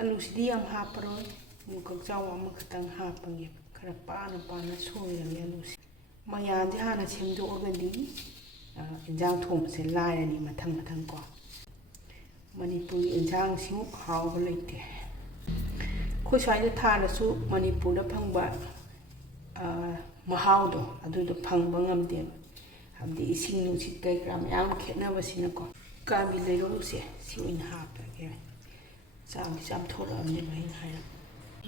ꯑꯂꯨꯁꯤꯗꯤ ꯌꯥꯝ ꯍꯥꯞꯄꯔꯣꯏ ꯀꯛꯆꯥꯎ ꯑꯃꯈꯛꯇꯪ ꯍꯥꯞꯄꯒꯦ ꯈꯔ ꯄꯥꯅ ꯄꯥꯅ ꯁꯣꯏꯔꯒꯦ ꯑꯂꯨꯁꯤ ꯃꯌꯥꯟꯁꯦ ꯍꯥꯟꯅ ꯁꯦꯝꯗꯣꯛꯑꯒꯗꯤ ꯏꯟꯖꯥꯡ ꯊꯣꯡꯕꯁꯦ ꯂꯥꯏꯔꯅꯤ ꯃꯊꯪ ꯃꯊꯪ ꯀꯣ ꯃꯅꯤꯄꯨꯔꯒꯤ ꯏꯟꯖꯥꯡꯁꯤꯃꯨꯛ ꯍꯥꯎꯕ ꯂꯩꯇꯦ ꯑꯩꯈꯣꯏ ꯁ꯭ꯋꯥꯏꯗ ꯊꯥꯔꯁꯨ ꯃꯅꯤꯄꯨꯔꯗ ꯐꯪꯕ ꯃꯍꯥꯎꯗꯣ ꯑꯗꯨꯗꯣ ꯐꯪꯕ ꯉꯝꯗꯦꯕ ꯍꯥꯏꯕꯗꯤ ꯏꯁꯤꯡ ꯅꯨꯡꯁꯤꯠ ꯀꯩꯀꯥ ꯃꯌꯥꯝ ꯈꯦꯠꯅꯕꯁꯤꯅꯀꯣ ꯀꯥꯕꯤ ꯂꯩꯔꯧꯁꯦ ꯁꯤ ꯑꯣꯏꯅ ꯍꯥꯞꯄꯒꯦ ꯆꯥꯝꯗꯤ ꯆꯥꯝꯊꯣꯔꯛꯑꯕꯅꯦꯕ ꯑꯩꯅ ꯍꯥꯏꯔꯛ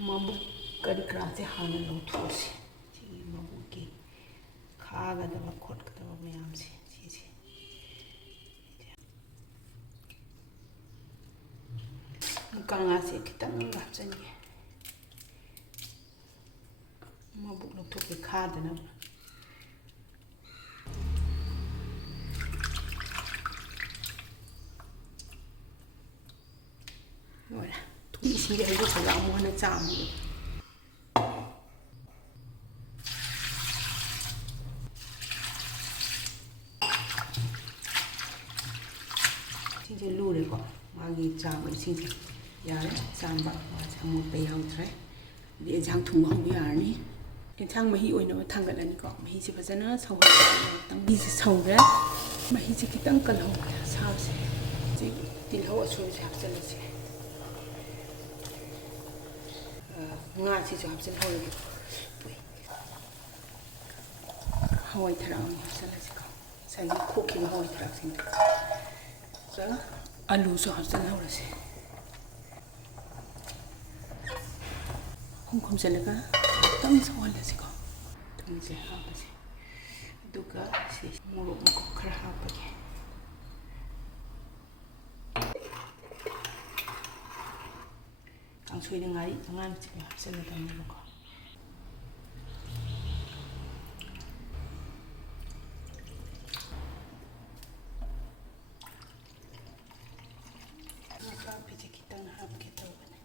ꯃꯕꯨꯛ ꯀꯔꯤ ꯀꯔꯥꯁꯦ ꯍꯥꯟꯅ ꯂꯧꯊꯣꯛꯑꯁꯤ ꯁꯤꯒꯤ ꯃꯕꯨꯛꯀꯤ ꯈꯥꯒꯗꯕ ꯈꯣꯠꯀꯗꯕ ꯃꯌꯥꯝꯁꯦ ꯁꯤꯁꯦ ꯃꯨꯀꯥ ꯉꯥꯁꯦ ꯈꯤꯇꯪ ꯍꯥꯞꯆꯟꯒꯦ ꯃꯕꯨꯛ ꯂꯧꯊꯣꯛꯀꯦ ꯈꯥꯗꯅꯕ ꯂꯣꯏꯔꯦ ꯏꯁꯤꯡꯁꯦ ꯍꯩꯗꯣꯛꯈ꯭ꯔꯒ ꯑꯃꯨꯛ ꯍꯟꯅ ꯆꯥꯝꯃꯒꯦ ꯏꯁꯤꯡꯁꯦ ꯂꯨꯔꯦꯀꯣ ꯃꯥꯒꯤ ꯆꯥꯝꯕ ꯏꯁꯤꯡꯁꯦ ꯌꯥꯔꯦ ꯆꯥꯝꯕ ꯃꯥꯁꯦ ꯑꯃꯣꯠꯄ ꯌꯥꯎꯗ꯭ꯔꯦ ꯑꯗꯩ ꯑꯦꯟꯁꯥꯡ ꯊꯣꯡꯕ ꯍꯧꯕ ꯌꯥꯔꯅꯤ ꯑꯦꯟꯁꯥꯡ ꯃꯍꯤ ꯑꯣꯏꯅꯕ ꯊꯥꯡꯒꯠꯂꯅꯤꯀꯣ ꯃꯍꯤꯁꯦ ꯐꯖꯅ ꯁꯧꯍꯜꯂꯒ ꯃꯍꯤꯁꯦ ꯁꯧꯔꯦ ꯃꯍꯤꯁꯦ ꯈꯤꯇꯪ ꯀꯜꯍꯧꯒꯦ ꯑꯁꯥꯕꯁꯦ ꯇꯤꯜꯍꯧ ꯑꯁꯣꯏꯕꯁꯦ ꯍꯥꯞꯆꯤꯜꯂꯁꯦ ꯉꯥꯁꯤꯁꯨ ꯍꯥꯞꯆꯤꯜꯍꯧꯔꯒꯦ ꯍꯋꯥꯏ ꯊꯔꯥꯛ ꯑꯃꯨꯛ ꯍꯥꯞꯆꯤꯜꯂꯁꯤꯀꯣ ꯉꯁꯥꯏꯒꯤ ꯈꯣꯛꯈꯤꯕ ꯍꯋꯥꯏ ꯊꯔꯥꯛꯁꯤꯡꯗꯣ ꯑꯂꯨꯁꯨ ꯍꯥꯞꯆꯤꯜꯍꯧꯔꯁꯦ ꯈꯣꯝꯖꯤꯜꯂꯒ ꯈꯤꯇꯪ ꯁꯧꯍꯜꯂꯁꯤꯀꯣ ꯊꯨꯝꯁꯦ ꯍꯥꯞꯄꯁꯦ ꯑꯗꯨꯒ ꯁꯤ ꯃꯣꯔꯣꯛ ꯃꯀꯨꯞ ꯈꯔ ꯍꯥꯞꯄꯒꯦ ꯀꯥꯡꯁꯣꯏꯗ ꯉꯥꯔꯤ ꯑꯉꯥꯡꯕꯁꯤꯡ ꯍꯥꯞꯆꯤꯜꯂꯗꯕꯅꯦꯕꯀꯣ ꯅꯄꯥꯛꯄꯤꯁꯦ ꯈꯤꯇꯪ ꯍꯥꯞꯀꯦ ꯇꯧꯕꯅꯦ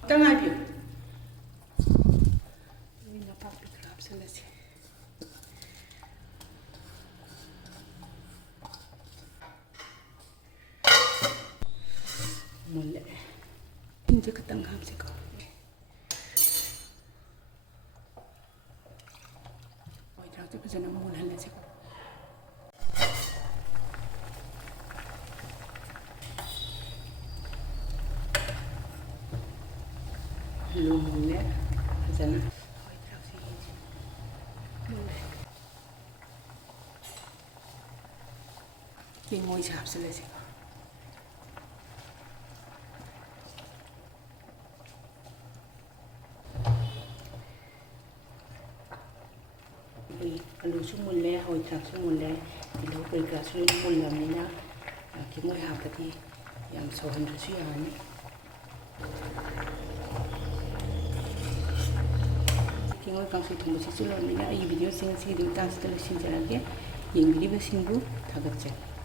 ꯈꯤꯇꯪ ꯍꯥꯞꯄꯤꯌꯨ ꯅꯄꯥꯛꯄꯤ ꯈꯔ ꯍꯥꯞꯆꯤꯜꯂꯁꯤ ꯃꯨꯜꯂꯛꯑꯦ ꯏꯁꯤꯡꯁꯦ ꯈꯤꯇꯪ ꯍꯥꯞꯁꯤꯀꯣ ꯍꯋꯥꯏ ꯊꯔꯥꯛꯁꯦ ꯐꯖꯅ ꯃꯨꯜꯍꯜꯂꯁꯤꯀꯣ ꯑꯂꯨ ꯃꯨꯜꯂꯦ ꯐꯖꯅ ꯍꯋꯥꯏ ꯊꯔꯥꯛꯁꯦ ꯌꯦꯡꯁꯤ ꯃꯨꯜꯂꯦ ꯀꯦꯡꯉꯣꯏꯁꯦ ꯍꯥꯞꯆꯤꯜꯂꯁꯤꯀꯣ ꯑꯂꯨꯁꯨ ꯃꯨꯜꯂꯦ ꯍꯋꯥꯏ ꯊꯔꯥꯛꯁꯨ ꯃꯨꯜꯂꯦ ꯇꯤꯜꯍꯧ ꯀꯩꯀꯥꯁꯨ ꯂꯣꯏꯅ ꯃꯨꯜꯂꯕꯅꯤꯅ ꯀꯦꯡꯉꯣꯏ ꯍꯥꯞꯄꯗꯤ ꯌꯥꯝ ꯁꯧꯍꯟꯗ꯭ꯔꯁꯨ ꯌꯥꯔꯅꯤ ꯀꯦꯡꯉꯣꯏ ꯀꯥꯡꯁꯣꯏ ꯊꯣꯡꯕꯁꯤꯁꯨ ꯂꯣꯏꯔꯕꯅꯤꯅ ꯑꯩꯒꯤ ꯚꯤꯗꯤꯑꯣꯁꯤꯡ ꯑꯁꯤꯒꯤ ꯃꯇꯥꯡꯁꯤꯗ ꯂꯣꯏꯁꯤꯟꯖꯔꯒꯦ ꯌꯦꯡꯕꯤꯔꯤꯕꯁꯤꯡꯕꯨ ꯊꯥꯒꯠꯆꯔꯤ